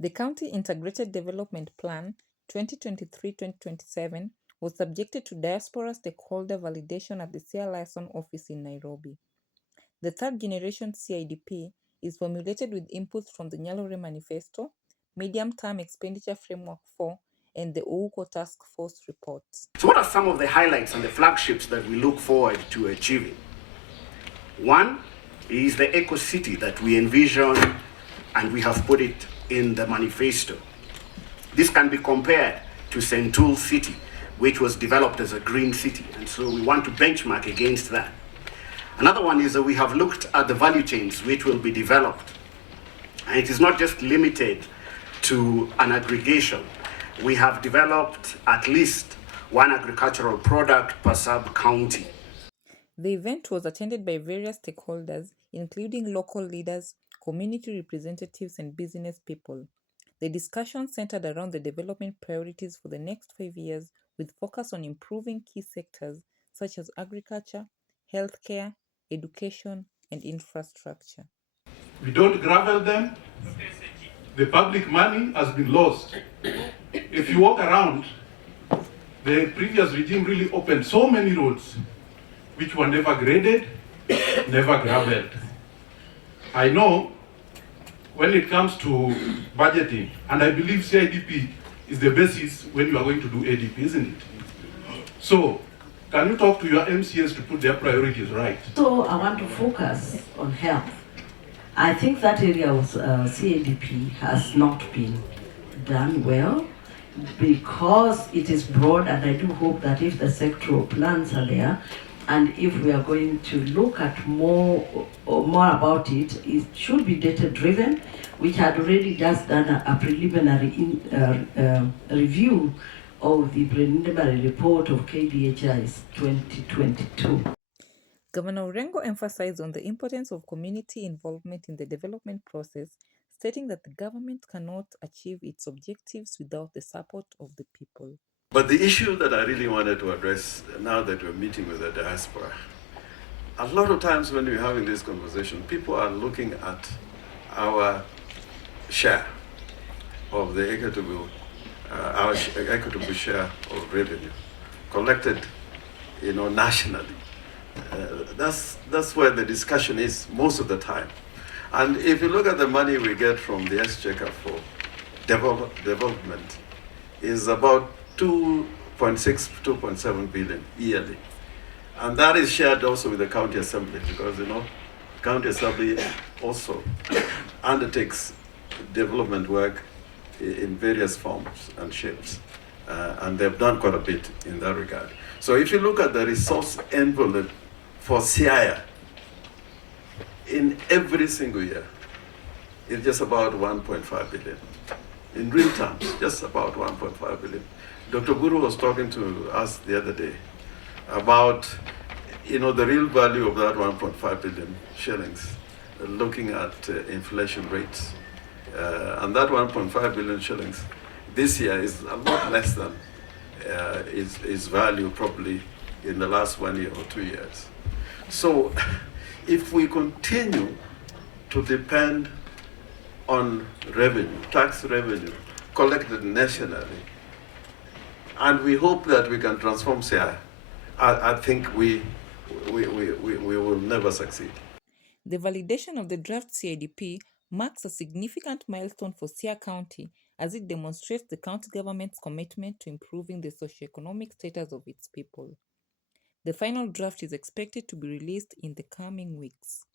The County Integrated Development Plan 2023-2027 was subjected to diaspora stakeholder validation at the CI Liaison Office in Nairobi. The third generation CIDP is formulated with inputs from the Nyalore Manifesto, Medium-Term Expenditure Framework 4, and the Ouko Task Force reports. So what are some of the highlights and the flagships that we look forward to achieving? One is the eco-city that we envision, and we have put it in the manifesto. This can be compared to Sentul City, which was developed as a green city, and so we want to benchmark against that. Another one is that we have looked at the value chains which will be developed, and it is not just limited to an aggregation. We have developed at least one agricultural product per sub-county. The event was attended by various stakeholders, including local leaders, community representatives, and business people. The discussion centered around the development priorities for the next 5 years, with focus on improving key sectors such as agriculture, healthcare, education, and infrastructure. We don't gravel them. The public money has been lost. If you walk around, the previous regime really opened so many roads which were never graded, never graveled. I know when it comes to budgeting, and I believe CIDP is the basis when you are going to do ADP, isn't it? So, can you talk to your MCS to put their priorities right? So I want to focus on health. I think that area of CIDP has not been done well because it is broad, and I do hope that if the sectoral plans are there, and if we are going to look at more about it, it should be data-driven, which had already just done a preliminary review of the preliminary report of KDHI's 2022. Governor Orengo emphasized on the importance of community involvement in the development process, stating that the government cannot achieve its objectives without the support of the people. But the issue that I really wanted to address now that we're meeting with the diaspora, a lot of times when we're having this conversation, people are looking at our share of the equitable share of revenue collected, nationally. That's where the discussion is most of the time. And if you look at the money we get from the exchequer for development, is about 2.6, 2.7 billion yearly. And that is shared also with the county assembly because, county assembly also undertakes development work in various forms and shapes. And they've done quite a bit in that regard. So if you look at the resource envelope for CIA in every single year, it's just about 1.5 billion. In real terms, just about 1.5 billion. Dr. Guru was talking to us the other day about, the real value of that 1.5 billion shillings, looking at inflation rates. And that 1.5 billion shillings this year is a lot less than its value probably in the last 1 year or 2 years. So if we continue to depend on revenue, tax revenue, collected nationally, and we hope that we can transform CI, I think we will never succeed. The validation of the draft CIDP marks a significant milestone for Sia County as it demonstrates the county government's commitment to improving the socioeconomic status of its people. The final draft is expected to be released in the coming weeks.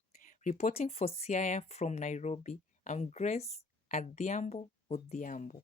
Reporting for CIA from Nairobi, I'm Grace Adhiambo Odhiambo.